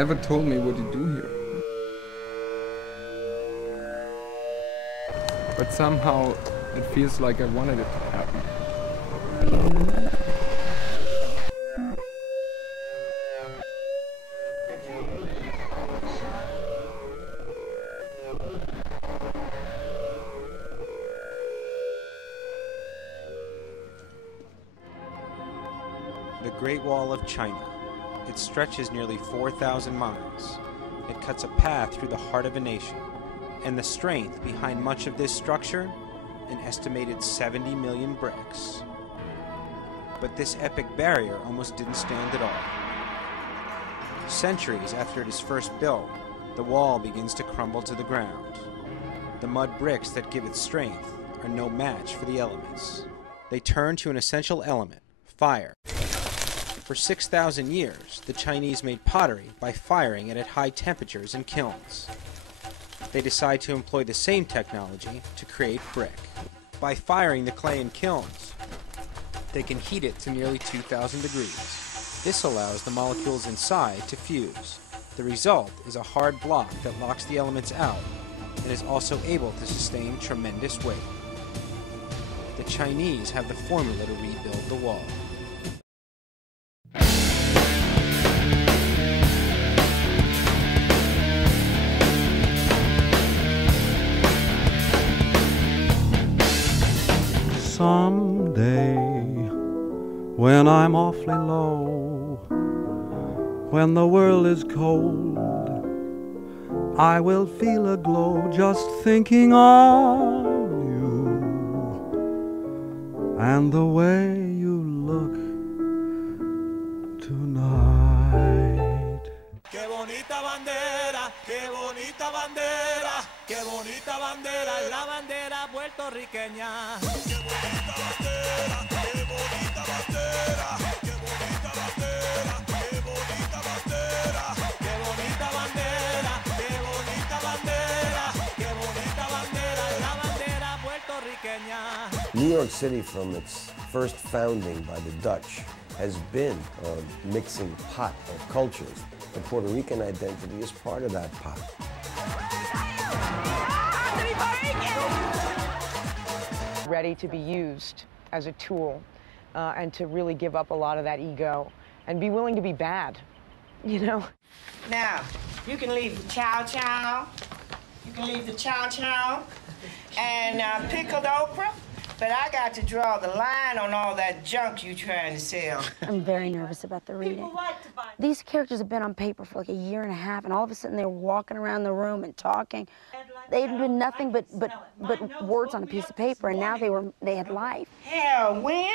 never told me what you do here. But somehow it feels like I wanted it to happen. The Great Wall of China. It stretches nearly 4,000 miles. It cuts a path through the heart of a nation. And the strength behind much of this structure? An estimated 70 million bricks. But this epic barrier almost didn't stand at all. Centuries after it is first built, the wall begins to crumble to the ground. The mud bricks that give it strength are no match for the elements. They turn to an essential element, fire. For 6,000 years, the Chinese made pottery by firing it at high temperatures in kilns. They decide to employ the same technology to create brick. By firing the clay in kilns, they can heat it to nearly 2,000 degrees. This allows the molecules inside to fuse. The result is a hard block that locks the elements out and is also able to sustain tremendous weight. The Chinese have the formula to rebuild the wall. Someday, when I'm awfully low, when the world is cold, I will feel a glow just thinking of you and the way you look tonight. Qué bonita bandera, qué bonita bandera, qué bonita bandera es la bandera puertorriqueña. Qué bonita bandera, qué bonita bandera, qué bonita bandera, qué bonita bandera, qué bonita bandera, qué bonita bandera, qué bonita bandera es la bandera puertorriqueña. New York City, from its first founding by the Dutch, has been a mixing pot of cultures. The Puerto Rican identity is part of that pot. Ready to be used as a tool and to really give up a lot of that ego and be willing to be bad, you know? Now, you can leave the chow-chow, you can leave the chow-chow and pickled okra, but I got to draw the line on all that junk you trying to sell. I'm very nervous about the reading. These characters have been on paper for like a year and a half, and all of a sudden they're walking around the room and talking. They'd been nothing but words on a piece of paper, and now they had life. Hell, Win,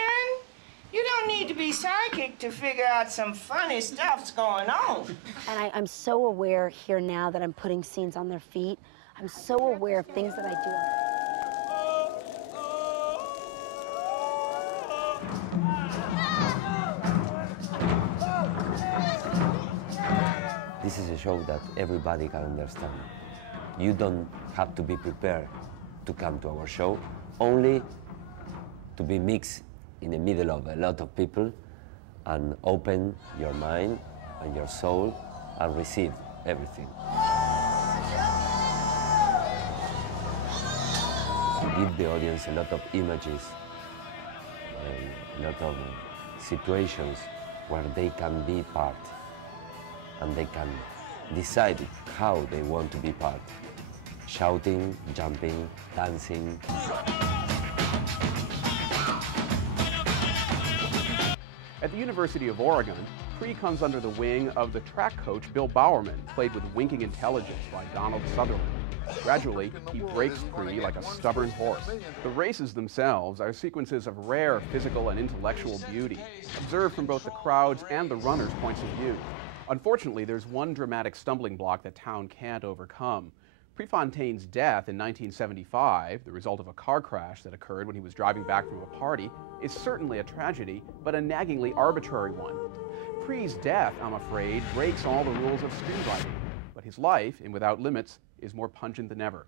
you don't need to be psychic to figure out some funny stuff's going on. And I'm so aware here now that I'm putting scenes on their feet. I'm so aware of things that I do. This is a show that everybody can understand. You don't have to be prepared to come to our show, only to be mixed in the middle of a lot of people and open your mind and your soul and receive everything. Give the audience a lot of images, a lot of situations where they can be part and they can decide how they want to be part. Shouting, jumping, dancing. At the University of Oregon, Cree comes under the wing of the track coach Bill Bowerman, played with winking intelligence by Donald Sutherland. Gradually, he breaks Cree like a stubborn horse. The races themselves are sequences of rare physical and intellectual beauty, observed from both the crowd's and the runners' points of view. Unfortunately, there's one dramatic stumbling block that town can't overcome. Prefontaine's death in 1975, the result of a car crash that occurred when he was driving back from a party, is certainly a tragedy, but a naggingly arbitrary one. Pre's death, I'm afraid, breaks all the rules of screenwriting, but his life, in Without Limits, is more pungent than ever.